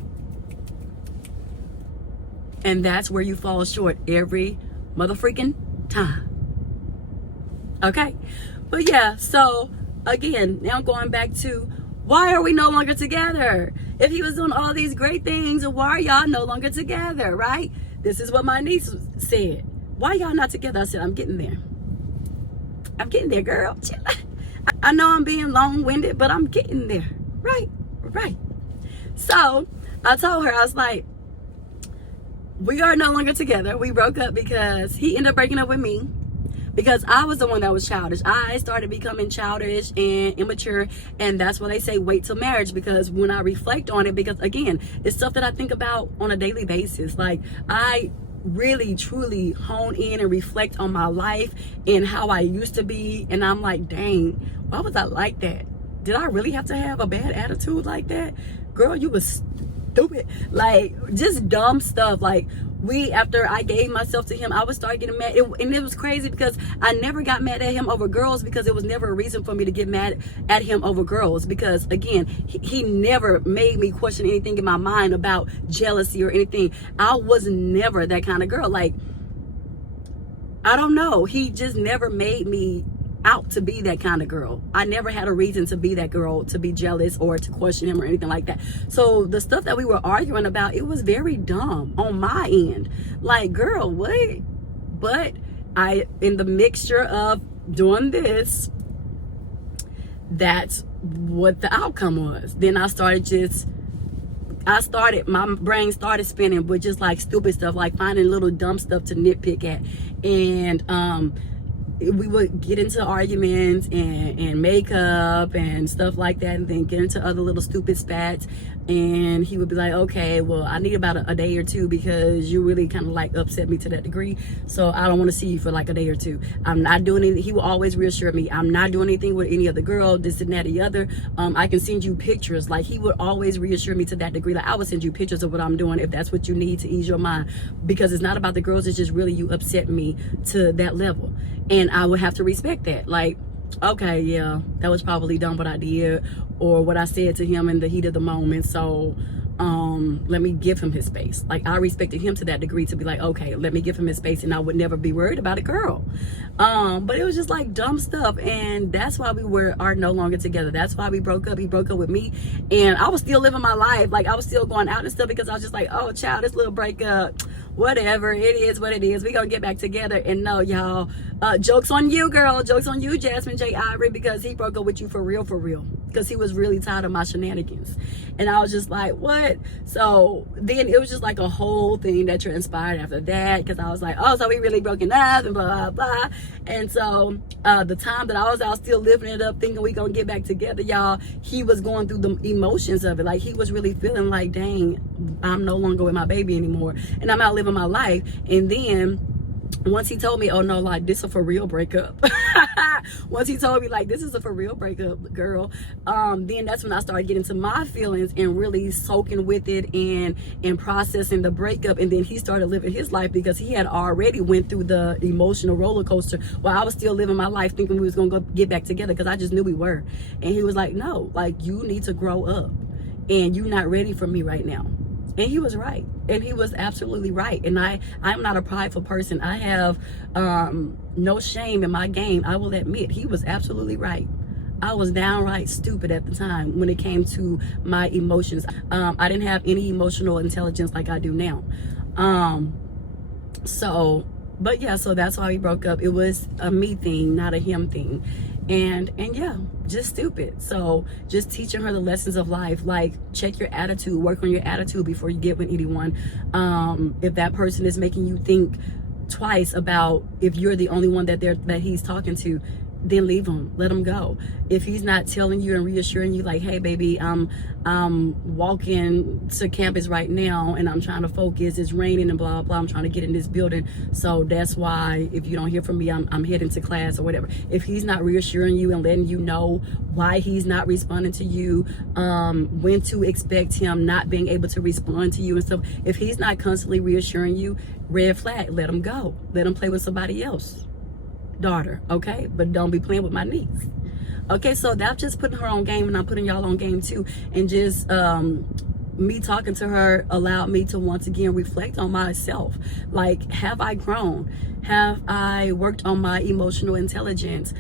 And that's where you fall short every motherfreaking time. Okay? But yeah, so again, now going back to, why are we no longer together? If he was doing all these great things, why are y'all no longer together, right? This is what my niece said. Why y'all not together? I said, I'm getting there. I'm getting there, girl. I know I'm being long-winded, but I'm getting there. Right. So I told her, I was like, we are no longer together. We broke up because he ended up breaking up with me because I was the one that was childish. I started becoming childish and immature, and that's why they say wait till marriage, because when I reflect on it, because again, it's stuff that I think about on a daily basis. Like, I really truly hone in and reflect on my life and how I used to be, and I'm like, dang, why was I like that? Did I really have to have a bad attitude like that? Girl, you was stupid. Like, just dumb stuff. Like, after I gave myself to him, I would start getting mad. And it was crazy because I never got mad at him over girls, because it was never a reason for me to get mad at him over girls. Because again, he never made me question anything in my mind about jealousy or anything. I was never that kind of girl. Like, I don't know. He just never made me out to be that kind of girl. I never had a reason to be that girl, to be jealous or to question him or anything like that. So the stuff that we were arguing about, it was very dumb on my end. Like, girl, what? But in the mixture of doing this, that's what the outcome was. Then my brain started spinning with just like stupid stuff, like finding little dumb stuff to nitpick at. And we would get into arguments and makeup and stuff like that, and then get into other little stupid spats. And he would be like, okay, well, I need about a day or two because you really kind of like upset me to that degree. So I don't want to see you for like a day or two. I'm not doing anything. He will always reassure me, I'm not doing anything with any other girl, this and that, the other. I can send you pictures. Like, he would always reassure me to that degree. Like, I would send you pictures of what I'm doing if that's what you need to ease your mind. Because it's not about the girls. It's just really you upset me to that level. And I would have to respect that. Like, okay, yeah, that was probably dumb what I did or what I said to him in the heat of the moment. So let me give him his space. Like, I respected him to that degree to be like, okay, let me give him his space, and I would never be worried about a girl. But it was just like dumb stuff, and that's why we are no longer together. That's why we broke up. He broke up with me, and I was still living my life. Like, I was still going out and stuff because I was just like, oh, child, this little breakup, whatever, it is what it is. We gonna get back together. And no, y'all, joke's on you, girl. Joke's on you, Jasmine J. Ivory, because he broke up with you for real, because he was really tired of my shenanigans. And I was just like, what? So then it was just like a whole thing that transpired after that, because I was like, oh, so we really broken up and blah, blah, blah. And so the time that I was out still living it up, thinking we gonna get back together, y'all, he was going through the emotions of it. Like, he was really feeling like, dang, I'm no longer with my baby anymore, and I'm out living my life. And then once he told me, oh no, like, this is a for real breakup. Once he told me, like, this is a for real breakup, girl, then that's when I started getting to my feelings and really soaking with it and processing the breakup. And then he started living his life, because he had already went through the emotional roller coaster while I was still living my life thinking we was gonna go get back together, because I just knew we were. And he was like, no, like, you need to grow up, and you're not ready for me right now. And he was right. And he was absolutely right. And I'm not a prideful person. I have no shame in my game. I will admit he was absolutely right. I was downright stupid at the time when it came to my emotions. I didn't have any emotional intelligence like I do now. But yeah, so that's why we broke up. It was a me thing, not a him thing. And yeah, just stupid. So just teaching her the lessons of life, like check your attitude, work on your attitude before you get with anyone. If that person is making you think twice about if you're the only one that he's talking to, then leave him, let him go. If he's not telling you and reassuring you like, hey baby, I'm walking to campus right now and I'm trying to focus, it's raining and blah blah, I'm trying to get in this building, so that's why if you don't hear from me, I'm heading to class or whatever. If he's not reassuring you and letting you know why he's not responding to you, when to expect him not being able to respond to you and stuff, if he's not constantly reassuring you, red flag, let him go, let him play with somebody else daughter, okay? But don't be playing with my niece. Okay, so that's just putting her on game, and I'm putting y'all on game too. And just me talking to her allowed me to once again reflect on myself. Like, have I grown? Have I worked on my emotional intelligence?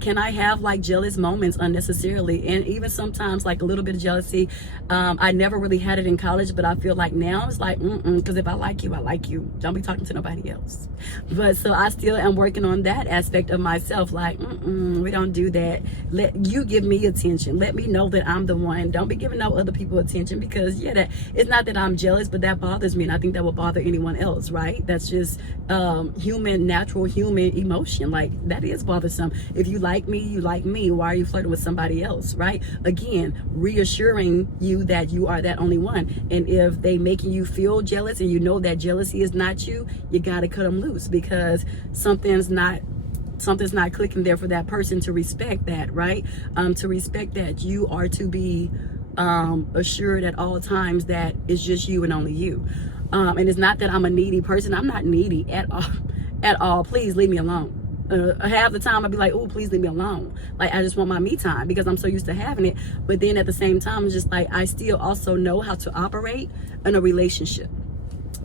Can I have like jealous moments unnecessarily? And even sometimes like a little bit of jealousy. I never really had it in college, but I feel like now it's like, because if I like you, I like you. Don't be talking to nobody else. But so I still am working on that aspect of myself. Like, we don't do that. Let you give me attention. Let me know that I'm the one. Don't be giving no other people attention, because yeah, that it's not that I'm jealous, but that bothers me. And I think that will bother anyone else, right? That's just natural human emotion. Like, that is bothersome. If you like me, you like me. Why are you flirting with somebody else, right? Again, reassuring you that you are that only one. And if they making you feel jealous and you know that jealousy is not you, you gotta cut them loose, because something's not clicking there for that person to respect that, right? To respect that you are to be assured at all times that it's just you and only you. And it's not that I'm a needy person. I'm not needy at all. Please leave me alone. Half the time I'd be like, oh, please leave me alone. Like, I just want my me time, because I'm so used to having it. But then at the same time, it's just like, I still also know how to operate in a relationship.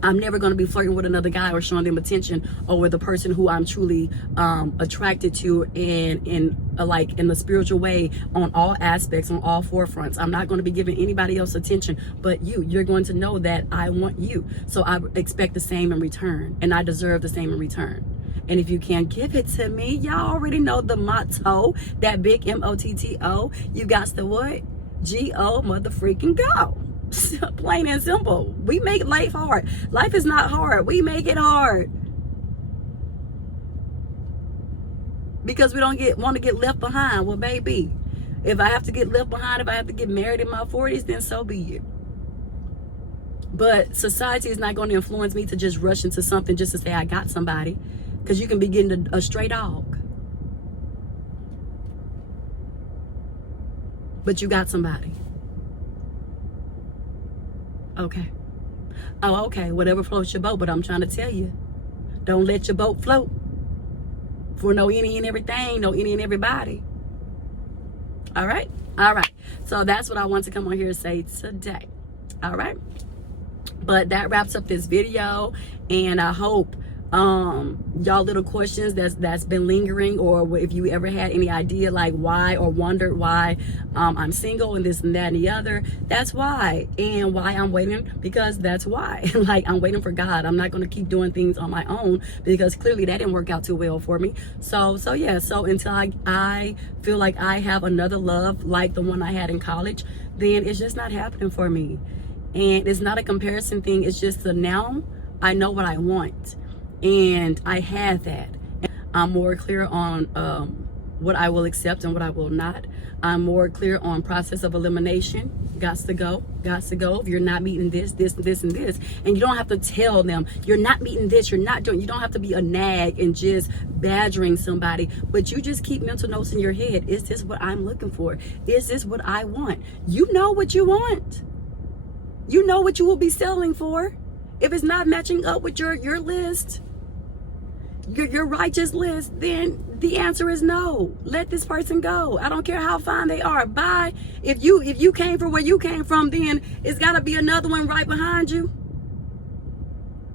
I'm never going to be flirting with another guy or showing them attention over the person who I'm truly attracted to in the spiritual way, on all aspects, on all forefronts. I'm not going to be giving anybody else attention but you. You're going to know that I want you. So I expect the same in return, and I deserve the same in return. And if you can't give it to me, y'all already know the motto, that big M-O-T-T-O. You got to what? G-O motherfreaking go. Plain and simple. We make life hard. Life is not hard. We make it hard. Because we don't want to get left behind. Well, baby, if I have to get left behind, if I have to get married in my 40s, then so be it. But society is not going to influence me to just rush into something just to say I got somebody. Because you can be getting a stray dog. But you got somebody. Okay. Oh, okay. Whatever floats your boat. But I'm trying to tell you, don't let your boat float for no any and everything, no any and everybody. All right? All right. So that's what I want to come on here and say today. All right? But that wraps up this video. And I hope y'all little questions that's been lingering, or if you ever had any idea like why, or wondered why I'm single and this and that and the other, that's why. And why I'm waiting, because that's why. Like, I'm waiting for God. I'm not going to keep doing things on my own, because clearly that didn't work out too well for me. So yeah, so until I feel like I have another love like the one I had in college, then it's just not happening for me. And it's not a comparison thing. It's just now I know what I want. And I had that. I'm more clear on what I will accept and what I will not. I'm more clear on process of elimination. Gots to go. If you're not meeting this, and this. And you don't have to tell them, you're not meeting this, you're not doing, you don't have to be a nag and just badgering somebody. But you just keep mental notes in your head. Is this what I'm looking for? Is this what I want? You know what you want. You know what you will be selling for. If it's not matching up with your list, your righteous list, then the answer is no. Let this person go. I don't care how fine they are. Bye. If you came from where you came from, then it's got to be another one right behind you.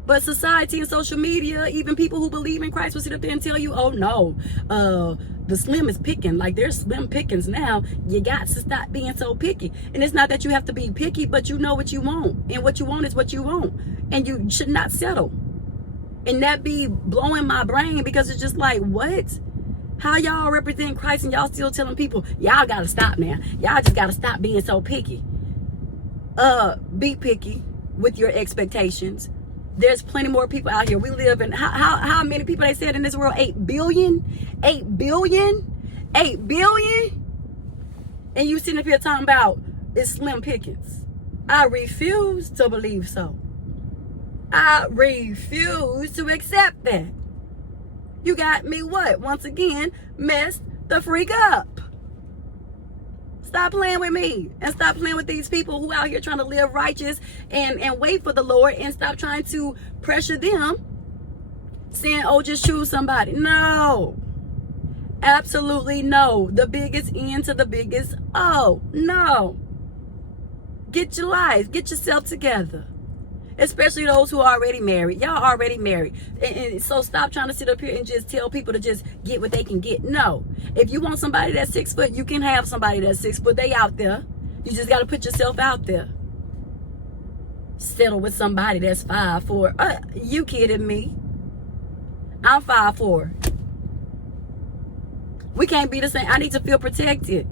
But society and social media, even people who believe in Christ will sit up there and tell you, oh no, the slim is picking. Like, there's slim pickings now. You got to stop being so picky. And it's not that you have to be picky, but you know what you want. And what you want is what you want. And you should not settle. And that be blowing my brain, because it's just like, what? How y'all represent Christ and y'all still telling people, y'all got to stop now. Y'all just got to stop being so picky. Be picky with your expectations. There's plenty more people out here. We live in, how many people they said in this world? 8 billion? 8 billion? 8 billion? And you sitting up here talking about it's slim pickings. I refuse to believe so. I refuse to accept that. You got me what? Once again, messed the freak up. Stop playing with me, and stop playing with these people who out here trying to live righteous and wait for the Lord, and stop trying to pressure them, saying, oh, just choose somebody. No. Absolutely no. The biggest N to the biggest O. No. Get your life. Get yourself together. Especially those who are already married. Y'all already married. And so stop trying to sit up here and just tell people to just get what they can get. No. If you want somebody that's 6 foot, you can have somebody that's 6 foot. They out there. You just got to put yourself out there. Settle with somebody that's 5'4". You kidding me? I'm 5'4". We can't be the same. I need to feel protected.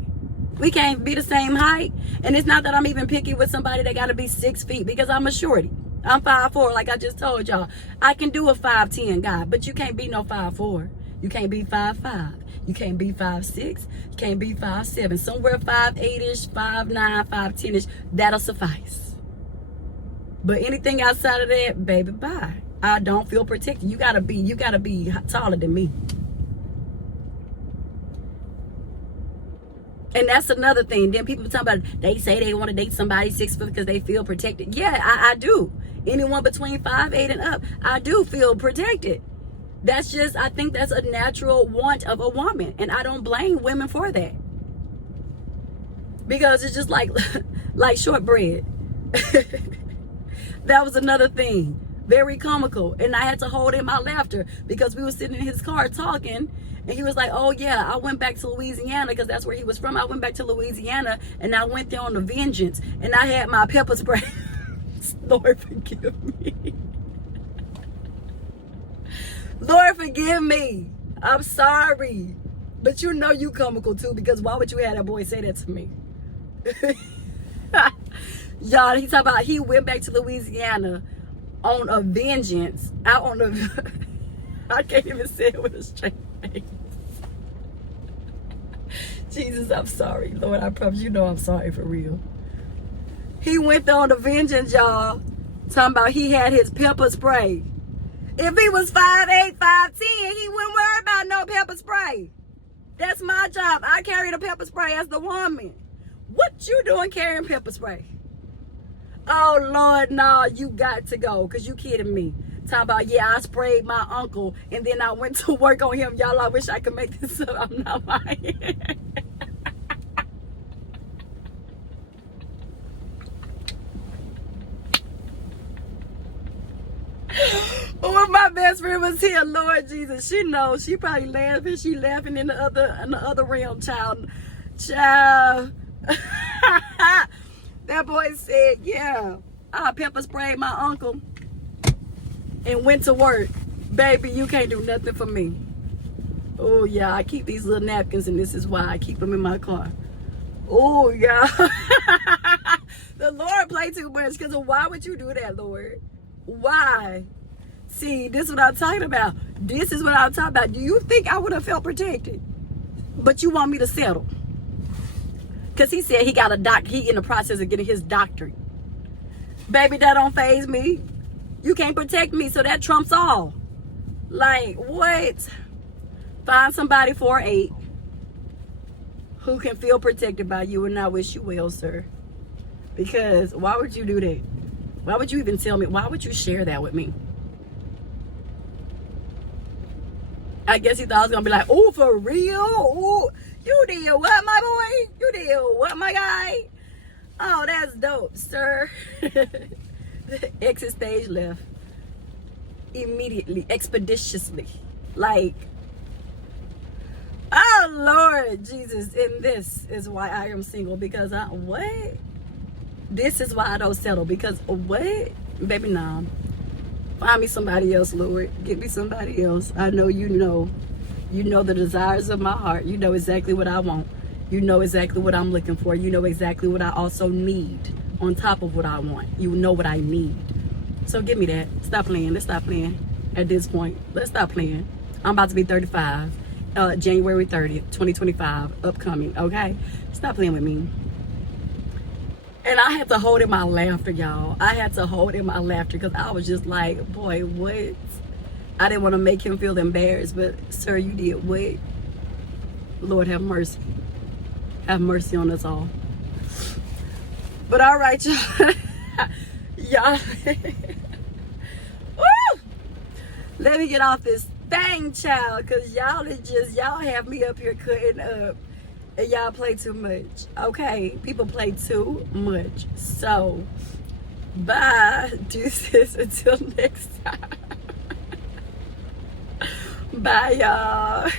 We can't be the same height. And it's not that I'm even picky with somebody that got to be 6 feet, because I'm a shorty. I'm 5'4", like I just told y'all. I can do a 5'10" guy, but you can't be no 5'4". You can't be 5'5". You can't be 5'6". You can't be 5'7". Somewhere 5'8"-ish, 5'9", 5'10"-ish, that'll suffice. But anything outside of that, baby, bye. I don't feel protected. You gotta be taller than me. And that's another thing. Then people talk about, they say they want to date somebody 6 foot because they feel protected. Yeah, I do. Anyone between 5'8" and up, I do feel protected. That's just, I think that's a natural want of a woman. And I don't blame women for that. Because it's just like shortbread. That was another thing. Very comical. And I had to hold in my laughter because we were sitting in his car talking. And he was like, oh yeah, I went back to Louisiana, because that's where he was from. I went back to Louisiana and I went there on a vengeance. And I had my pepper spray. Lord, forgive me. Lord, forgive me. I'm sorry. But you know you comical too, because why would you have that boy say that to me? Y'all, he talking about he went back to Louisiana on a vengeance. Out on the... I can't even say it with a straight face. Jesus, I'm sorry. Lord, I promise you know I'm sorry for real. He went on the vengeance, y'all. Talking about he had his pepper spray. If he was 5'8", 5'10", he wouldn't worry about no pepper spray. That's my job. I carry the pepper spray as the woman. What you doing carrying pepper spray? Oh, Lord, no, you got to go, because you kidding me. Talking about, yeah, I sprayed my uncle, and then I went to work on him. Y'all, I wish I could make this up. I'm not lying. Oh, my best friend was here, Lord Jesus. She knows. She probably laughing. She laughing in the other realm, child. That boy said, yeah, I pepper sprayed my uncle and went to work. Baby, you can't do nothing for me. Oh yeah, I keep these little napkins, and this is why I keep them in my car. Oh yeah. The Lord play too much, because why would you do that, Lord? Why? See, this is what I'm talking about. This is what I'm talking about. Do you think I would have felt protected? But you want me to settle? Because he said he got a he in the process of getting his doctorate. Baby, that don't faze me. You can't protect me, so that trumps all. Like, what? Find somebody 4'8" who can feel protected by you, and I wish you well, sir. Because why would you do that? Why would you even tell me? Why would you share that with me? I guess he thought I was gonna be like, oh, for real? Oh, you did what, my boy? You did what, my guy? Oh, that's dope, sir. Exit stage left immediately, expeditiously. Like, oh Lord Jesus, and this is why I am single, because what? This is why I don't settle, because what? Baby, nah. Find me somebody else, Lord. Get me somebody else. I know you know. You know the desires of my heart. You know exactly what I want. You know exactly what I'm looking for. You know exactly what I also need on top of what I want. You know what I need. So give me that. Stop playing. Let's stop playing at this point. Let's stop playing. I'm about to be 35. January 30th, 2025. Upcoming, okay? Stop playing with me. And I had to hold in my laughter, y'all. I had to hold in my laughter because I was just like, boy, what? I didn't want to make him feel embarrassed, but sir, you did what? Lord have mercy. Have mercy on us all. But all right, y'all. Y'all. Woo! Let me get off this thing, child, because y'all have me up here cutting up. And y'all play too much. Okay, people play too much. So bye. Deuces until next time. Bye, y'all.